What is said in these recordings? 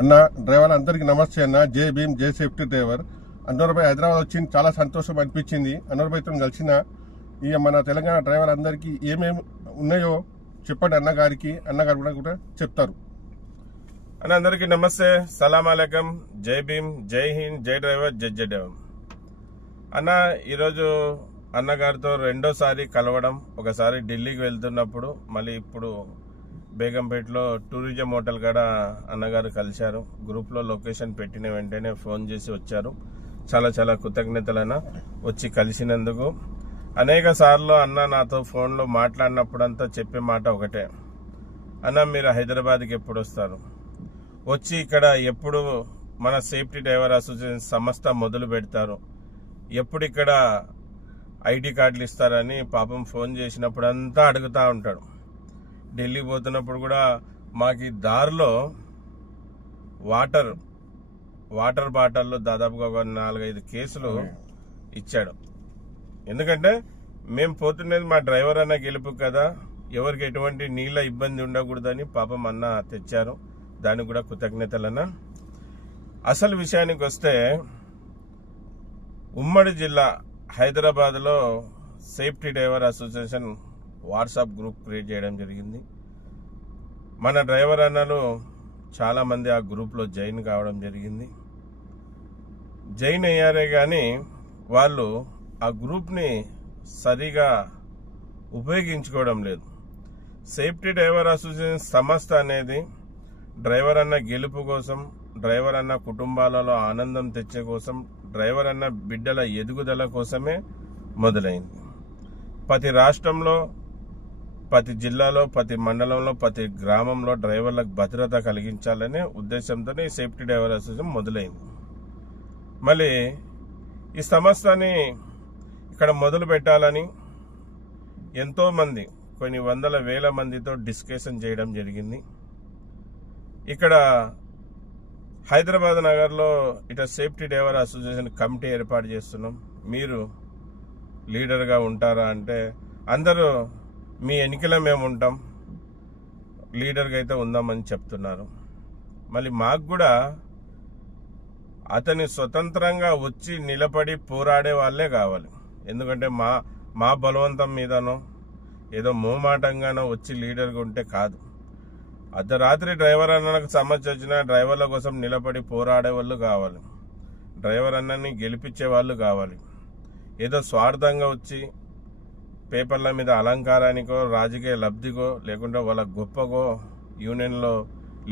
అన్న డ్రైవర్ అందరికీ నమస్తే అన్న. జై భీమ్, జై సేఫ్టీ డ్రైవర్. అన్నూరుపై హైదరాబాద్ వచ్చింది, చాలా సంతోషం అనిపించింది. అన్నూరుపైతో కలిసిన ఇక మన తెలంగాణ డ్రైవర్ అందరికీ ఏమేమి ఉన్నాయో చెప్పండి అన్నగారికి. అన్నగారు కూడా చెప్తారు. అన్న అందరికీ నమస్తే, సలాం అలైకం, జై భీమ్, జై హింద్, జై డ్రైవర్, జై జై డ్రైవర్. అన్న ఈరోజు అన్నగారితో రెండోసారి కలవడం. ఒకసారి ఢిల్లీకి వెళ్తున్నప్పుడు, మళ్ళీ ఇప్పుడు బేగంపేటలో టూరిజం హోటల్ కాడ అన్నగారు కలిశారు. గ్రూప్లో లొకేషన్ పెట్టిన వెంటనే ఫోన్ చేసి వచ్చారు. చాలా చాలా కృతజ్ఞతలన్న వచ్చి కలిసినందుకు. అనేక సార్లు అన్న నాతో ఫోన్లో మాట్లాడినప్పుడంతా చెప్పే మాట ఒకటే, అన్న మీరు హైదరాబాద్కి ఎప్పుడు వస్తారు, వచ్చి ఇక్కడ ఎప్పుడు మన సేఫ్టీ డ్రైవర్ అసోసియేషన్ సంస్థ మొదలు పెడతారు, ఎప్పుడు ఇక్కడ ఐడి కార్డులు ఇస్తారని పాపం ఫోన్ చేసినప్పుడు అంతా అడుగుతూ ఉంటాడు. ఢిల్లీ పోతున్నప్పుడు కూడా మాకు దారిలో వాటర్ బాటిల్లో దాదాపుగా ఒక 4-5 కేసులు ఇచ్చాడు. ఎందుకంటే మేము పోతున్నది మా డ్రైవర్ అన్న గెలుపు కదా, ఎవరికి ఎటువంటి నీళ్ళ ఇబ్బంది ఉండకూడదని పాపం అన్న తెచ్చారు. దానికి కూడా కృతజ్ఞతలన్న. అసలు విషయానికి వస్తే, ఉమ్మడి జిల్లా హైదరాబాద్లో safety driver association WhatsApp group create చేయడం జరిగింది. మన డ్రైవర్ అన్నలు చాలామంది ఆ గ్రూప్లో జాయిన్ కావడం జరిగింది. జాయిన్ అయ్యారే కానీ వాళ్ళు ఆ గ్రూప్ని సరిగా ఉపయోగించుకోవడం లేదు. సేఫ్టీ డ్రైవర్ అసోసియేషన్ సంస్థ అనేది డ్రైవర్ అన్న గెలుపు కోసం, డ్రైవర్ అన్న కుటుంబాలలో ఆనందం తెచ్చే కోసం, డ్రైవర్ అన్న బిడ్డల ఎదుగుదల కోసమే మొదలైంది. ప్రతి రాష్ట్రంలో, ప్రతి జిల్లాలో, ప్రతి మండలంలో, ప్రతి గ్రామంలో డ్రైవర్లకు భద్రత కలిగించాలనే ఉద్దేశంతోనే ఈ సేఫ్టీ డ్రైవర్ అసోసియేషన్ మొదలైంది. మళ్ళీ ఈ సంస్థని ఇక్కడ మొదలు పెట్టాలని ఎంతోమంది, కొన్ని వందల వేల మందితో డిస్కషన్ చేయడం జరిగింది. ఇక్కడ హైదరాబాద్ నగర్లో ఇట సేఫ్టీ డ్రైవర్ అసోసియేషన్ కమిటీ ఏర్పాటు చేస్తున్నాం, మీరు లీడర్గా ఉంటారా అంటే అందరూ మీ ఎన్నికలో మేము ఉంటాం, లీడర్గా అయితే ఉందామని చెప్తున్నారు. మళ్ళీ మాకు కూడా అతని స్వతంత్రంగా వచ్చి నిలబడి పోరాడే వాళ్ళే కావాలి. ఎందుకంటే మా బలవంతం మీదనో ఏదో మోమాటంగానో వచ్చి లీడర్గా ఉంటే కాదు. అర్ధరాత్రి డ్రైవర్ అన్నకు సమస్య వచ్చినా డ్రైవర్ల కోసం నిలబడి పోరాడే వాళ్ళు కావాలి, డ్రైవర్ అన్నని గెలిపించే వాళ్ళు కావాలి. ఏదో స్వార్థంగా వచ్చి పేపర్ల మీద అలంకారానికో, రాజకీయ లబ్ధికో, లేకుంటే వాళ్ళ గొప్పకో యూనియన్లో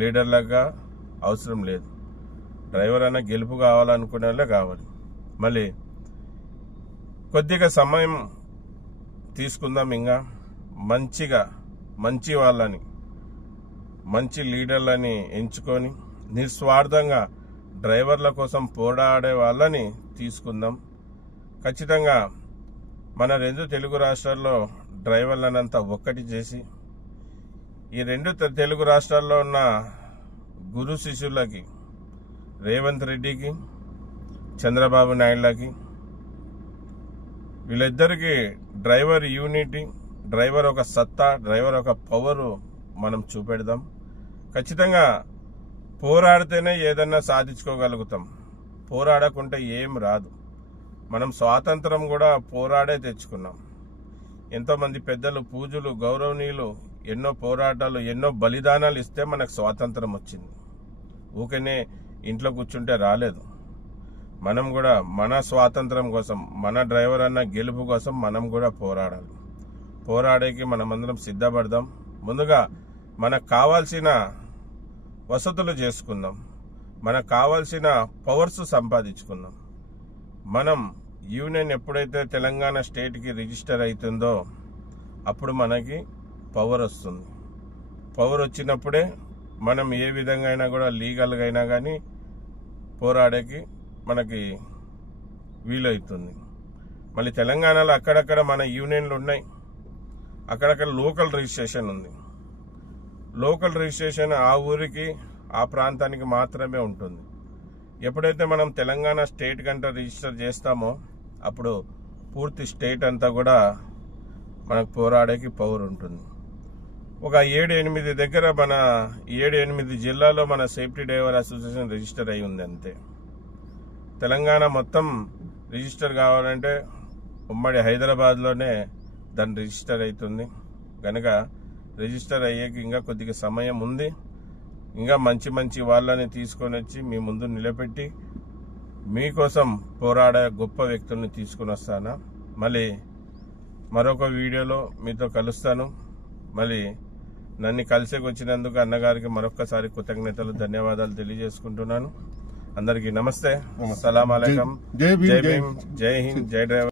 లీడర్లుగా అవసరం లేదు. డ్రైవర్ అన్న గెలుపు కావాలనుకునే వాళ్ళే కావాలి. మళ్ళీ కొద్దిగా సమయం తీసుకుందాం, ఇంకా మంచి వాళ్ళని, మంచి లీడర్లని ఎంచుకొని నిస్వార్థంగా డ్రైవర్ల కోసం పోరాడే వాళ్ళని తీసుకుందాం. ఖచ్చితంగా మన 2 తెలుగు రాష్ట్రాల్లో డ్రైవర్లనంతా ఒక్కటి చేసి, ఈ 2 తెలుగు రాష్ట్రాల్లో ఉన్న గురు శిష్యులకి, రేవంత్ రెడ్డికి, చంద్రబాబు నాయుడులకి, వీళ్ళిద్దరికి డ్రైవర్ యూనిటీ, డ్రైవర్ ఒక సత్తా, డ్రైవర్ ఒక పవరు మనం చూపెడదాం. ఖచ్చితంగా పోరాడితేనే ఏదన్నా సాధించుకోగలుగుతాం, పోరాడకుంటే ఏం రాదు. మనం స్వాతంత్రం కూడా పోరాడే తెచ్చుకున్నాం. ఎంతోమంది పెద్దలు, పూజలు, గౌరవనీయులు ఎన్నో పోరాటాలు, ఎన్నో బలిదానాలు ఇస్తే మనకు స్వాతంత్రం వచ్చింది. ఊకనే ఇంట్లో కూర్చుంటే రాలేదు. మనం కూడా మన స్వాతంత్రం కోసం, మన డ్రైవర్ అన్న గెలుపు కోసం మనం కూడా పోరాడాలి. పోరాడేకి మనమందరం సిద్ధపడదాం. ముందుగా మనకు కావాల్సిన వసతులు చేసుకుందాం, మనకు కావాల్సిన పవర్స్ సంపాదించుకుందాం. మనం యూనియన్ ఎప్పుడైతే తెలంగాణ స్టేట్కి రిజిస్టర్ అవుతుందో అప్పుడు మనకి పవర్ వస్తుంది. పవర్ వచ్చినప్పుడే మనం ఏ విధంగా అయినా కూడా లీగల్గా అయినా కానీ పోరాడేకి మనకి వీలవుతుంది. మళ్ళీ తెలంగాణలో అక్కడక్కడ మన యూనియన్లు ఉన్నాయి, అక్కడక్కడ లోకల్ రిజిస్ట్రేషన్ ఉంది. లోకల్ రిజిస్ట్రేషన్ ఆ ఊరికి, ఆ ప్రాంతానికి మాత్రమే ఉంటుంది. ఎప్పుడైతే మనం తెలంగాణ స్టేట్ కంటే రిజిస్టర్ చేస్తామో అప్పుడు పూర్తి స్టేట్ అంతా కూడా మనకు పోరాడేకి పవర్ ఉంటుంది. ఒక 7-8 దగ్గర మన 7-8 జిల్లాలో మన సేఫ్టీ డ్రైవర్ అసోసియేషన్ రిజిస్టర్ అయి ఉంది అంతే. తెలంగాణ మొత్తం రిజిస్టర్ కావాలంటే ఉమ్మడి హైదరాబాద్లోనే దాని రిజిస్టర్ అవుతుంది కనుక రిజిస్టర్ అయ్యేకి ఇంకా కొద్దిగా సమయం ఉంది. ఇంకా మంచి వాళ్ళని తీసుకొని వచ్చి మీ ముందు నిలబెట్టి మీకోసం పోరాడే గొప్ప వ్యక్తుల్ని తీసుకుని వస్తాను. మళ్ళీ మరొక వీడియోలో మీతో కలుస్తాను. మళ్ళీ నన్ను కలిసేకి వచ్చినందుకు అన్నగారికి మరొక్కసారి కృతజ్ఞతలు, ధన్యవాదాలు తెలియజేసుకుంటున్నాను. అందరికీ నమస్తే, సలాం అలైకం, జై భీమ్, జై హింద్, జై డ్రైవర్.